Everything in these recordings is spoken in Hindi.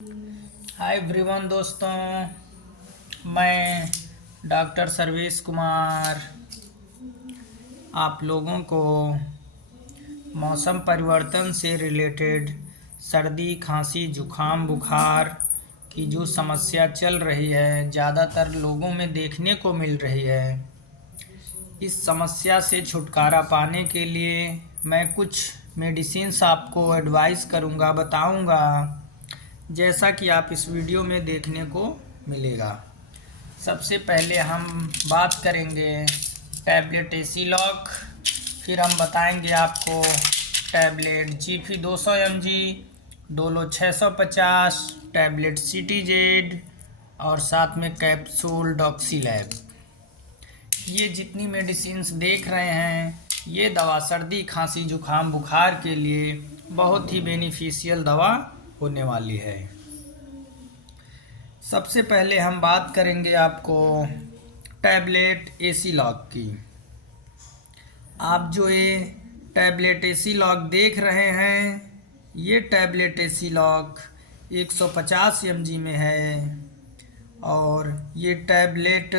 हाय एवरीवन दोस्तों, मैं डॉक्टर सर्वेश कुमार आप लोगों को मौसम परिवर्तन से रिलेटेड सर्दी खांसी जुखाम बुखार की जो समस्या चल रही है, ज़्यादातर लोगों में देखने को मिल रही है। इस समस्या से छुटकारा पाने के लिए मैं कुछ मेडिसिन्स आपको एडवाइस करूँगा, बताऊँगा, जैसा कि आप इस वीडियो में देखने को मिलेगा। सबसे पहले हम बात करेंगे टैबलेट एसीलॉक, फिर हम बताएंगे आपको tablet Zifi 200 mg, Dolo 650, tablet CTZ और साथ में कैप्सूल डॉक्सीलैब। ये जितनी मेडिसिन्स देख रहे हैं, ये दवा सर्दी खांसी जुखाम बुखार के लिए बहुत ही बेनिफिशियल दवा होने वाली है। सबसे पहले हम बात करेंगे आपको टैबलेट एसीलॉक की। आप जो ये टैबलेट एसीलॉक देख रहे हैं, ये टैबलेट एसीलॉक 150 mg में है और ये टैबलेट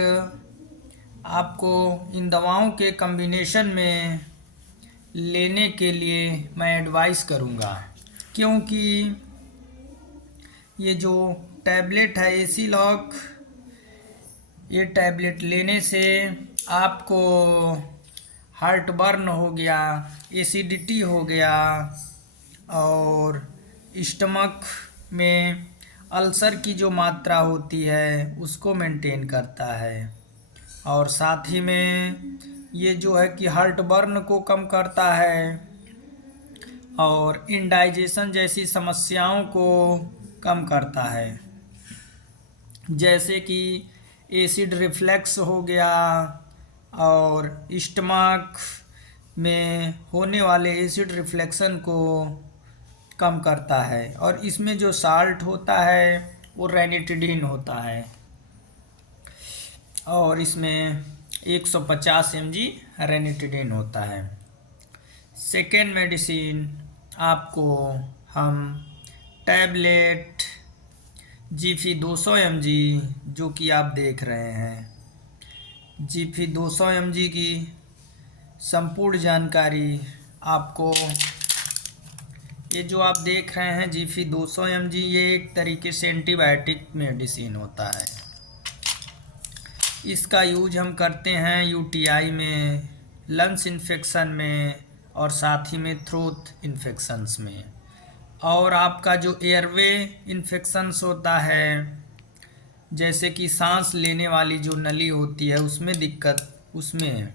आपको इन दवाओं के कॉम्बिनेशन में लेने के लिए मैं एडवाइस करूँगा, क्योंकि ये जो टैबलेट है एसीलॉक, ये टैबलेट लेने से आपको हार्ट बर्न हो गया, एसिडिटी हो गया और स्टमक में अल्सर की जो मात्रा होती है उसको मेंटेन करता है और साथ ही में ये जो है कि हार्ट बर्न को कम करता है और इंडाइजेशन जैसी समस्याओं को कम करता है, जैसे कि एसिड रिफ्लक्स हो गया और स्टमक में होने वाले एसिड रिफ्लेक्शन को कम करता है। और इसमें जो साल्ट होता है वो रेनिटिडीन होता है और इसमें 150 mg रेनिटिडीन होता है। सेकेंड मेडिसिन आपको हम टैबलेट जीफी 200 mg, जो कि आप देख रहे हैं, जीफी 200 mg की संपूर्ण जानकारी आपको, ये जो आप देख रहे हैं जीफी 200 mg, ये एक तरीके से एंटीबायोटिक मेडिसिन होता है। इसका यूज हम करते हैं यूटीआई में, लंग्स इन्फेक्शन में और साथ ही में थ्रोट इन्फेक्शंस में। और आपका जो एयरवे इन्फेक्शंस होता है, जैसे कि सांस लेने वाली जो नली होती है उसमें दिक्कत, उसमें,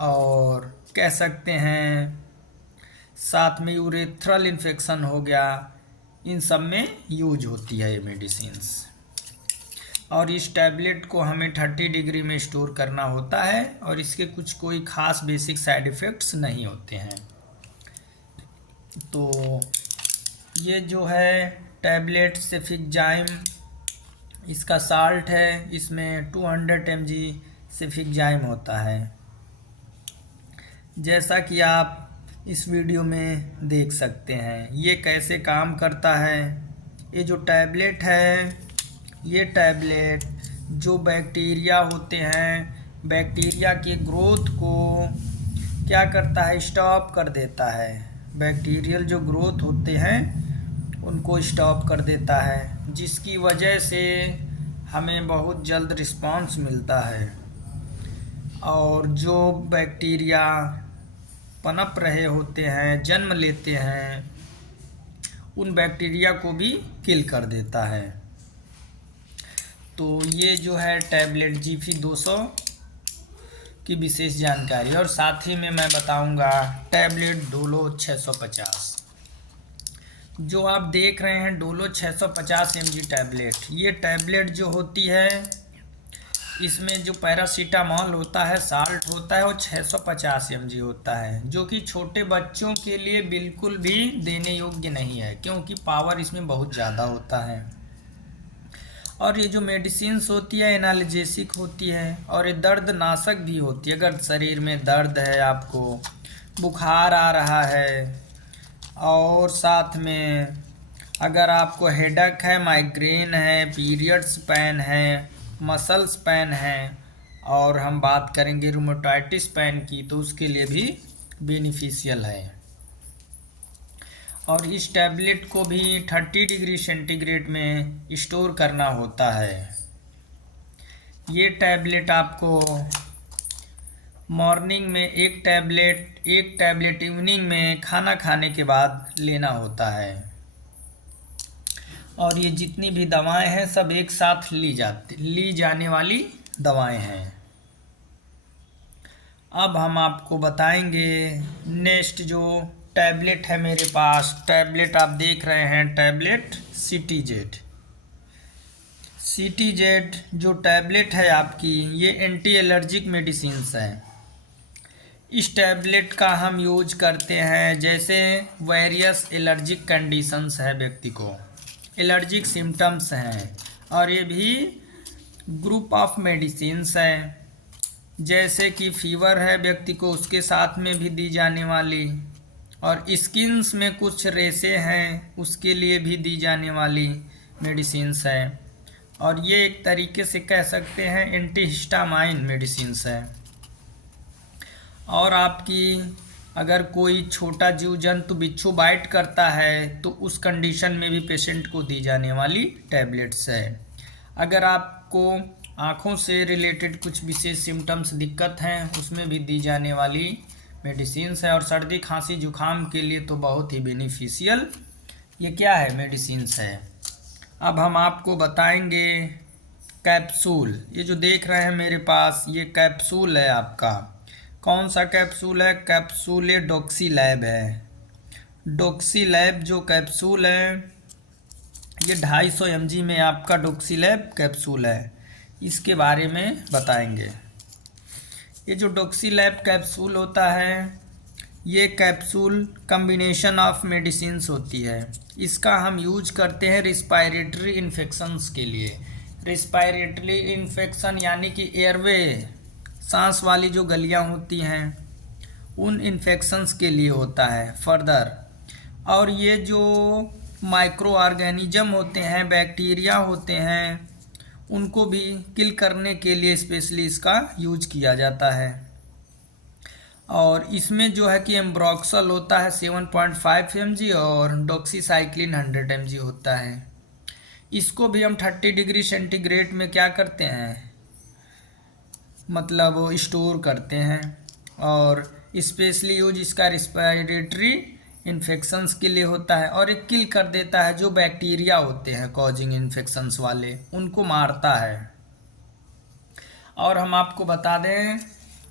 और कह सकते हैं साथ में यूरेथ्रल इन्फेक्शन हो गया, इन सब में यूज होती है ये मेडिसिन्स। और इस टैबलेट को हमें 30 डिग्री में स्टोर करना होता है और इसके कुछ कोई ख़ास बेसिक साइड इफ़ेक्ट्स नहीं होते हैं। तो ये जो है टैबलेट सेफिकजाइम, इसका साल्ट है, इसमें 200 mg सेफिकजाइम होता है, जैसा कि आप इस वीडियो में देख सकते हैं। ये कैसे काम करता है, ये जो टैबलेट है, ये टैबलेट जो बैक्टीरिया होते हैं, बैक्टीरिया के ग्रोथ को क्या करता है, स्टॉप कर देता है। बैक्टीरियल जो ग्रोथ होते हैं उनको स्टॉप कर देता है, जिसकी वजह से हमें बहुत जल्द रिस्पांस मिलता है और जो बैक्टीरिया पनप रहे होते हैं, जन्म लेते हैं, उन बैक्टीरिया को भी किल कर देता है। तो ये जो है टैबलेट जीफी 200 की विशेष जानकारी। और साथ ही में मैं बताऊंगा टैबलेट डोलो 650, जो आप देख रहे हैं डोलो 650 mg टैबलेट। ये टैबलेट जो होती है, इसमें जो पैरासीटामॉल होता है, साल्ट होता है, वो 650 mg होता है, जो कि छोटे बच्चों के लिए बिल्कुल भी देने योग्य नहीं है, क्योंकि पावर इसमें बहुत ज़्यादा होता है। और ये जो मेडिसिन्स होती है एनाल्जेसिक होती है और ये दर्द नाशक भी होती है। अगर शरीर में दर्द है, आपको बुखार आ रहा है और साथ में अगर आपको हेडेक है, माइग्रेन है, पीरियड्स पेन है, मसल्स पेन है, और हम बात करेंगे रूमेटाइटिस पेन की, तो उसके लिए भी बेनिफिशियल है। और इस टैबलेट को भी 30 डिग्री सेंटीग्रेड में स्टोर करना होता है। ये टैबलेट आपको मॉर्निंग में एक टैबलेट इवनिंग में खाना खाने के बाद लेना होता है। और ये जितनी भी दवाएं हैं सब एक साथ ली जाने वाली दवाएं हैं। अब हम आपको बताएंगे नेक्स्ट जो टैबलेट है मेरे पास। टैबलेट आप देख रहे हैं, टैबलेट सिटीजेट जो टैबलेट है आपकी, ये एंटी एलर्जिक मेडिसिन्स है। इस टैबलेट का हम यूज करते हैं जैसे वेरियस एलर्जिक कंडीशंस है, व्यक्ति को एलर्जिक सिम्टम्स हैं, और ये भी ग्रुप ऑफ मेडिसिन्स है। जैसे कि फीवर है व्यक्ति को, उसके साथ में भी दी जाने वाली, और स्किन्स में कुछ रेशे हैं उसके लिए भी दी जाने वाली मेडिसिन्स है। और ये एक तरीके से कह सकते हैं एंटीहिस्टामाइन मेडिसिन्स है। और आपकी अगर कोई छोटा जीव जंतु बिच्छू बाइट करता है तो उस कंडीशन में भी पेशेंट को दी जाने वाली टैबलेट्स है। अगर आपको आँखों से रिलेटेड कुछ विशेष सिम्टम्स दिक्कत हैं, उसमें भी दी जाने वाली मेडिसिन्स है। और सर्दी खांसी जुखाम के लिए तो बहुत ही बेनिफिशियल ये क्या है, मेडिसिन्स है। अब हम आपको बताएंगे कैप्सूल। ये जो देख रहे हैं मेरे पास, ये कैप्सूल है आपका। कौन सा कैप्सूल है? कैप्सूल डॉक्सीलैब है। डॉक्सीलैब जो कैप्सूल है ये 250 mg में आपका डॉक्सीलैब कैप्सूल है। इसके बारे में बताएंगे। ये जो डॉक्सीलैब कैप्सूल होता है, ये कैप्सूल कम्बिनेशन ऑफ मेडिसिन्स होती है। इसका हम यूज करते हैं रिस्पायरेटरी इन्फेक्शंस के लिए। रिस्पायरेटरी इन्फेक्शन यानी कि एयरवे, सांस वाली जो गलियां होती हैं, उन इन्फेक्शंस के लिए होता है फर्दर। और ये जो माइक्रो ऑर्गेनिज्म होते हैं, बैक्टीरिया होते हैं, उनको भी किल करने के लिए स्पेशली इसका यूज किया जाता है। और इसमें जो है कि एम्ब्रॉक्सल होता है 7.5 mg और डॉक्सीसाइक्लिन 100 mg होता है। इसको भी हम 30 डिग्री सेंटीग्रेड में क्या करते हैं, मतलब स्टोर करते हैं। और स्पेशली यूज इसका रिस्पायरेटरी इन्फेक्शंस के लिए होता है, और एक किल कर देता है जो बैक्टीरिया होते हैं कॉजिंग इन्फेक्शंस वाले, उनको मारता है। और हम आपको बता दें,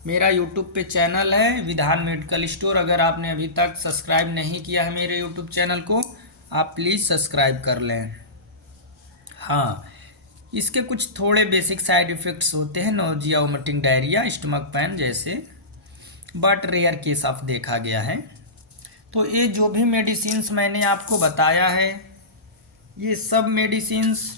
मेरा यूट्यूब पे चैनल है विधान मेडिकल स्टोर। अगर आपने अभी तक सब्सक्राइब नहीं किया है मेरे यूट्यूब चैनल को, आप प्लीज़ सब्सक्राइब कर लें। हाँ, इसके कुछ थोड़े बेसिक साइड इफ़ेक्ट्स होते हैं, nausea, vomiting, diarrhoea, stomach pain जैसे, बट रेयर केस ऑफ देखा गया है। तो ये जो भी मेडिसिन्स मैंने आपको बताया है, ये सब मेडिसिन्स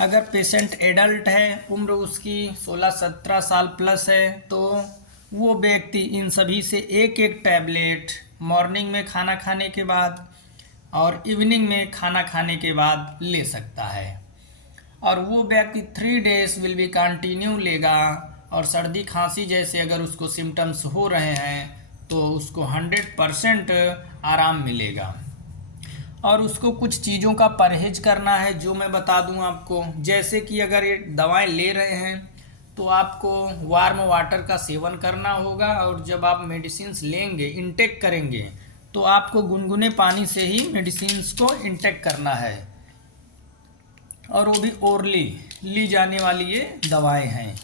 अगर पेशेंट एडल्ट है, उम्र उसकी 16-17 साल प्लस है, तो वो व्यक्ति इन सभी से एक एक टैबलेट मॉर्निंग में खाना खाने के बाद और इवनिंग में खाना खाने के बाद ले सकता है। और वो व्यक्ति 3 days विल बी कंटिन्यू लेगा। और सर्दी खांसी जैसे अगर उसको सिम्टम्स हो रहे हैं तो उसको 100% आराम मिलेगा। और उसको कुछ चीज़ों का परहेज करना है जो मैं बता दूं आपको। जैसे कि अगर ये दवाएं ले रहे हैं तो आपको वार्म वाटर का सेवन करना होगा, और जब आप मेडिसिन्स लेंगे, इंटेक करेंगे, तो आपको गुनगुने पानी से ही मेडिसिन्स को इंटेक करना है। और वो भी ओरली ली जाने वाली ये दवाएं हैं।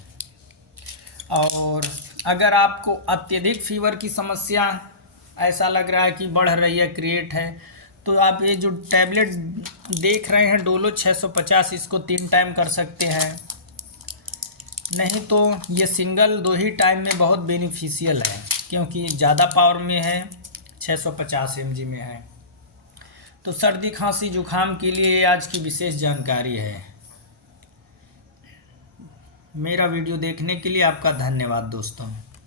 और अगर आपको अत्यधिक फीवर की समस्या ऐसा लग रहा है कि बढ़ रही है, क्रिएट है, तो आप ये जो टैबलेट देख रहे हैं डोलो 650, इसको 3 टाइम कर सकते हैं। नहीं तो ये सिंगल 2 ही टाइम में बहुत बेनिफिशियल है, क्योंकि ज़्यादा पावर में है, 650 mg में है। तो सर्दी खांसी जुखाम के लिए आज की विशेष जानकारी है। मेरा वीडियो देखने के लिए आपका धन्यवाद दोस्तों।